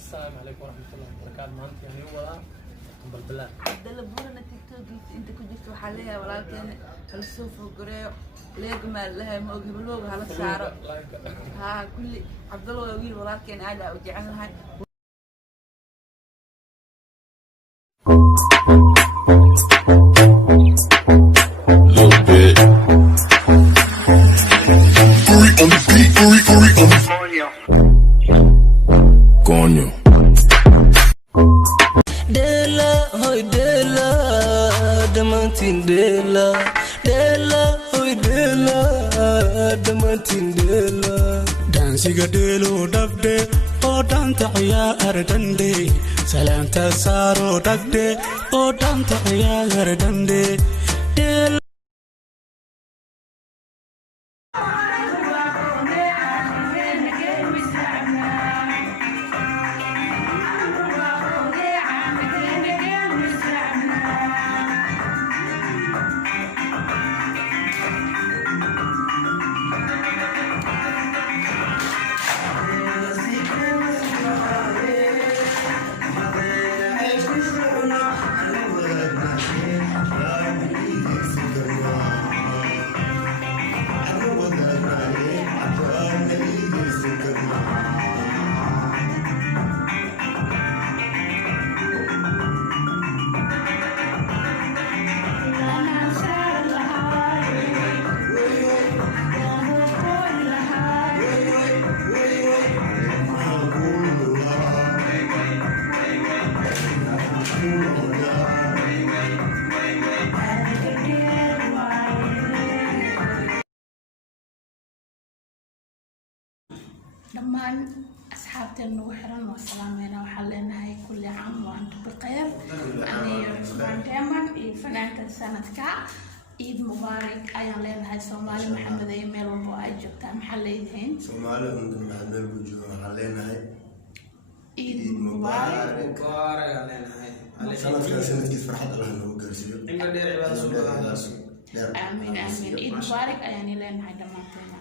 السلام عليكم ورحمة الله وبركاته. maanta yani wada balbala hadala buurana tiktok inta ku jirto waxa leeyahay walaalkeen hal soo fogareeyo leegma laha ma og hebelooga hala saaro ha kulli Cabdallah waa wiil walaalkeen aad u jecelahay Coño. Dela, hoy dela, damantin dela, dela, hoy dela, damantin dela. Dansiga delo dabde, o danta ciyaar dande, salaanta saaro dagde, o danta ciyaar dande. Dela دمان أصحابتي إنه حرام وسلامنا وحلنا هاي كل عام وأنتم بخير. أنا عثمان دائما فنانة سنة كا عيد مبارك أيام لنا هاي سومالي محمد أيميل وبو أجبتها محليتين. سومالي عندنا محمد بوجو حلينا هاي عيد مبارك. مبارك علينا هاي. سنة كيف فرحت الله إنه قرسيو. إنك دير عبادة سبحان الله. آمين آمين عيد مبارك أيام لنا هاي دمانتنا.